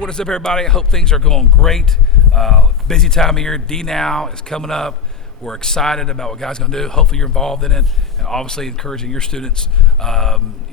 what is up, everybody? I hope things are going great. Busy time of year. D-Now is coming up. We're excited about what God's going to do. Hopefully you're involved in it, and obviously encouraging your students,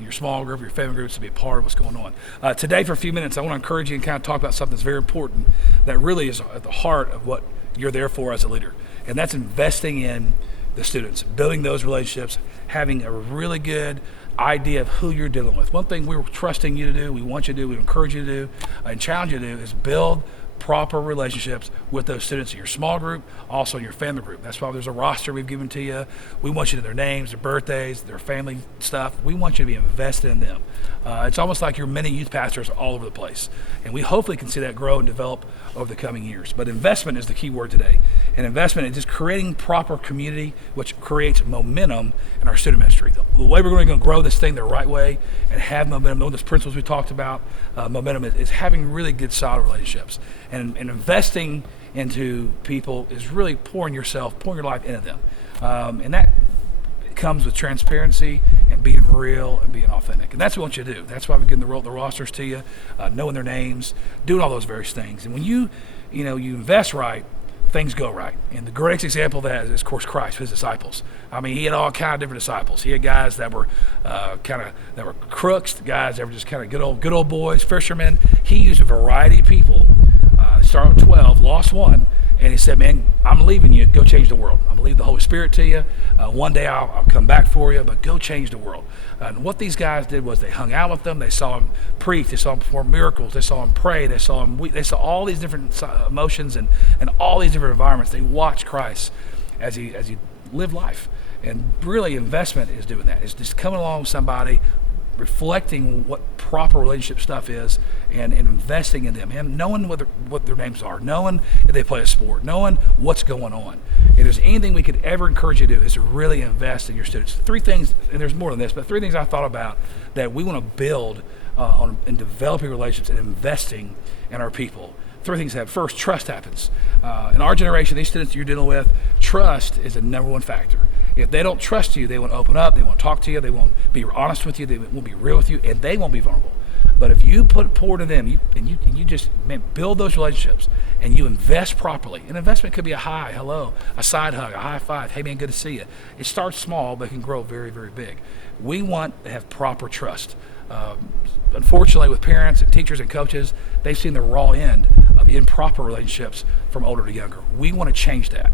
your small group, your family groups to be a part of what's going on. Today, for a few minutes, I want to encourage you and kind of talk about something that's very important that really is at the heart of what you're there for as a leader, and that's investing in the students, building those relationships, having a really good idea of who you're dealing with. One thing we're trusting you to do, we want you to do, we encourage you to do, and challenge you to do is build proper relationships with those students in your small group, also in your family group. That's why there's a roster we've given to you. We want you to know their names, their birthdays, their family stuff. We want you to be invested in them. It's almost like your mini youth pastors all over the place. And we hopefully can see that grow and develop over the coming years. But investment is the key word today. And investment is just creating proper community, which creates momentum in our student ministry. The way we're going to grow this thing the right way and have momentum, one of those principles we talked about, momentum is having really good, solid relationships. And investing into people is really pouring your life into them. And that comes with transparency and being real and being authentic. And that's what we want you to do. That's why we're giving the rosters to you, knowing their names, doing all those various things. And when you invest right, things go right. And the greatest example of that is, of course, Christ, his disciples. I mean, he had all kind of different disciples. He had guys that were that were crooks, guys that were just kind of good old boys, fishermen. He used a variety of people. Started with 12, lost one, and he said, man, I'm leaving you, go change the world. I'm gonna leave the Holy Spirit to you. One day I'll come back for you, but go change the world. And what these guys did was they hung out with them, they saw him preach, they saw him perform miracles, they saw him pray, they saw all these different emotions and all these different environments. They watched Christ as he lived life. And really investment is doing that. It's just coming along with somebody, reflecting what proper relationship stuff is and investing in them, and knowing what their names are, knowing if they play a sport, knowing what's going on. If there's anything we could ever encourage you to do is to really invest in your students. Three things, and there's more than this, but three things I thought about that we want to build on in developing relationships and investing in our people. Three things happen. First, trust happens. In our generation, these students you're dealing with, trust is the number one factor. If they don't trust you, they won't open up, they won't talk to you, they won't be honest with you, they won't be real with you, and they won't be vulnerable. But if you pour to them, you just build those relationships, and you invest properly. An investment could be a hi, hello, a side hug, a high five, hey man, good to see you. It starts small, but it can grow very, very big. We want to have proper trust. Unfortunately, with parents and teachers and coaches, they've seen the raw end of improper relationships from older to younger. We want to change that.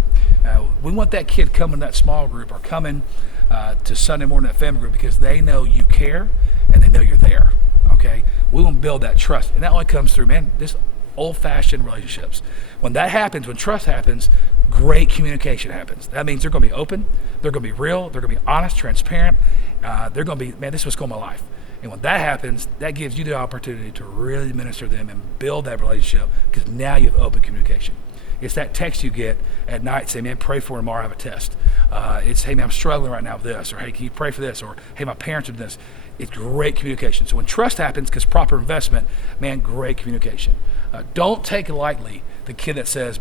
We want that kid coming to that small group or coming to Sunday morning that family group because they know you care and they know you're there. Okay, we want to build that trust, and that only comes through, this old-fashioned relationships. When that happens, when trust happens, great communication happens. That means they're going to be open, they're going to be real, they're going to be honest, transparent. They're going to be, this is what's going on in my life. And when that happens, that gives you the opportunity to really minister to them and build that relationship because now you have open communication. It's that text you get at night saying, man, pray for tomorrow, I have a test. It's, hey, man, I'm struggling right now with this, or hey, can you pray for this, or hey, my parents are doing this. It's great communication. So when trust happens, because proper investment, man, great communication. Don't take lightly the kid that says,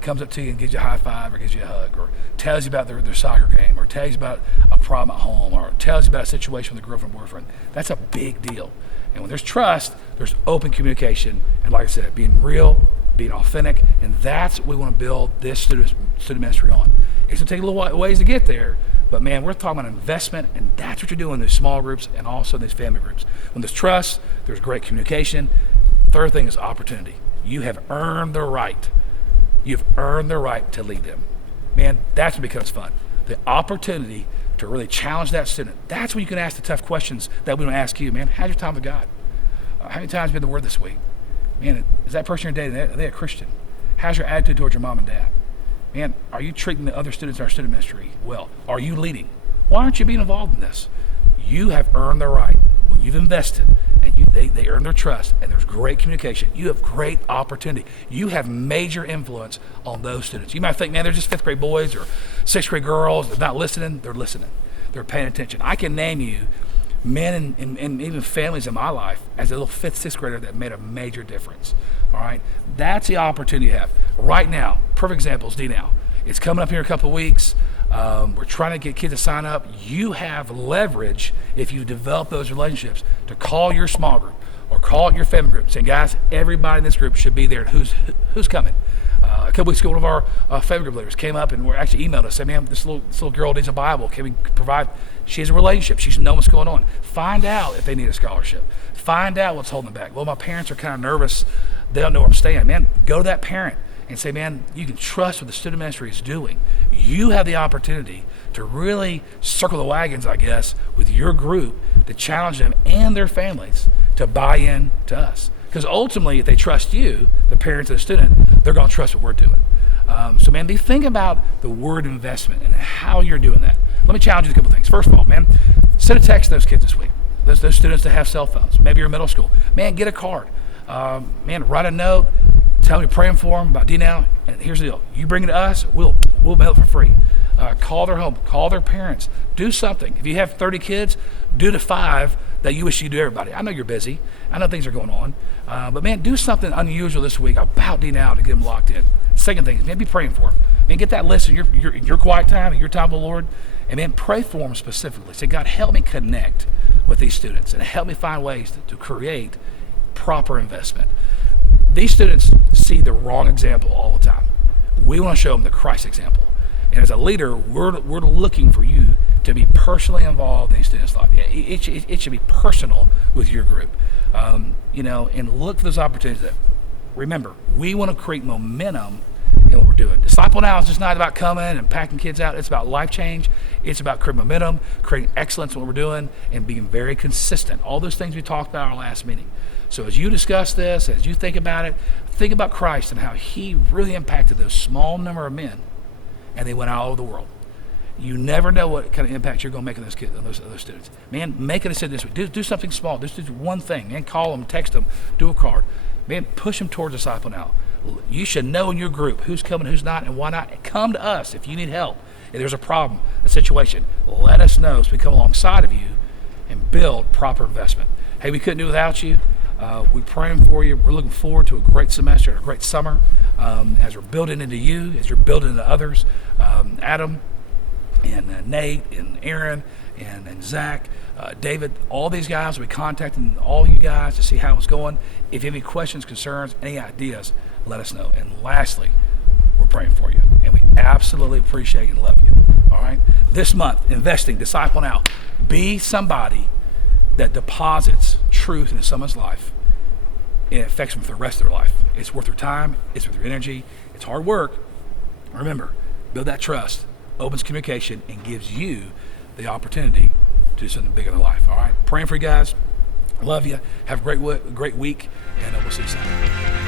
comes up to you and gives you a high five or gives you a hug or tells you about their soccer game or tells you about a problem at home or tells you about a situation with a girlfriend or boyfriend. That's a big deal. And when there's trust, there's open communication. And like I said, being real, being authentic, and that's what we want to build this student ministry on. It's going to take a little ways to get there, but man, we're talking about investment, and that's what you're doing in these small groups and also in these family groups. When there's trust, there's great communication. Third thing is opportunity. You have earned the right. You've earned the right to lead them. Man, that's what becomes fun. The opportunity to really challenge that student. That's when you can ask the tough questions that we don't ask you. Man, how's your time with God? How many times have you been to the Word this week? Man, is that person you're dating, are they a Christian? How's your attitude towards your mom and dad? Man, are you treating the other students in our student ministry well? Are you leading? Why aren't you being involved in this? You have earned the right. When you've invested and they earn their trust and there's great communication, you have great opportunity. You have major influence on those students. You might think, man, they're just fifth grade boys or sixth grade girls. They're not listening. They're listening. They're paying attention. I can name you men and even families in my life as a little fifth, sixth grader that made a major difference. All right, that's the opportunity you have right now. Perfect example is D-Now. It's coming up here in a couple of weeks. We're trying to get kids to sign up. You have leverage if you develop those relationships to call your small group, or call out your family group saying, guys, everybody in this group should be there. Who's coming? A couple weeks ago, one of our family group leaders came up and actually emailed us, said, man, this little girl needs a Bible. Can we provide? She has a relationship. She should know what's going on. Find out if they need a scholarship. Find out what's holding them back. Well, my parents are kind of nervous. They don't know where I'm staying. Man, go to that parent and say, man, you can trust what the student ministry is doing. You have the opportunity to really circle the wagons, I guess, with your group to challenge them and their families to buy in to us. Because ultimately, if they trust you, the parents of the student, they're going to trust what we're doing. So, man, be thinking about the word investment and how you're doing that. Let me challenge you with a couple things. First of all, man, send a text to those kids this week. Those students that have cell phones. Maybe you're in middle school. Man, get a card. Man, write a note. Tell them you're praying for them about D now. And here's the deal. You bring it to us, we'll mail it for free. Call their home. Call their parents. Do something. If you have 30 kids, do the 5 that you wish you do everybody. I know you're busy. I know things are going on. But, man, do something unusual this week about D now to get them locked in. Second thing is, man, be praying for them. Man, get that list in your quiet time, in your time with the Lord. And, man, pray for them specifically. Say, God, help me connect with these students and help me find ways to create proper investment. These students see the wrong example all the time. We want to show them the Christ example. And as a leader, we're looking for you to be personally involved in these students' life. It should be personal with your group. And look for those opportunities. Remember, we want to create momentum in what we're doing. Disciple Now is just not about coming and packing kids out. It's about life change. It's about creating momentum, creating excellence in what we're doing, and being very consistent. All those things we talked about in our last meeting. So as you discuss this, as you think about it, think about Christ and how he really impacted those small number of men, and they went all over the world. You never know what kind of impact you're going to make on those kids, on those students. Man, make a decision this week. Do something small. Just do one thing. Man, call them, text them, do a card. Man, push them towards Disciple Now. You should know in your group who's coming, who's not, and why not. Come to us if you need help. If there's a problem, a situation, let us know so we come alongside of you and build proper investment. Hey, we couldn't do without you. We're praying for you. We're looking forward to a great semester and a great summer as we're building into you, as you're building into others. Adam and Nate and Aaron and Zach, David, all these guys, we'll be contacting all you guys to see how it's going. If you have any questions, concerns, any ideas, let us know. And lastly, we're praying for you. And we absolutely appreciate and love you. All right? This month, investing, Disciple Now. Be somebody that deposits truth into someone's life and it affects them for the rest of their life. It's worth their time. It's worth their energy. It's hard work. Remember, build that trust, opens communication, and gives you the opportunity to do something big in their life. All right? Praying for you guys. Love you. Have a great week, and we'll see you soon.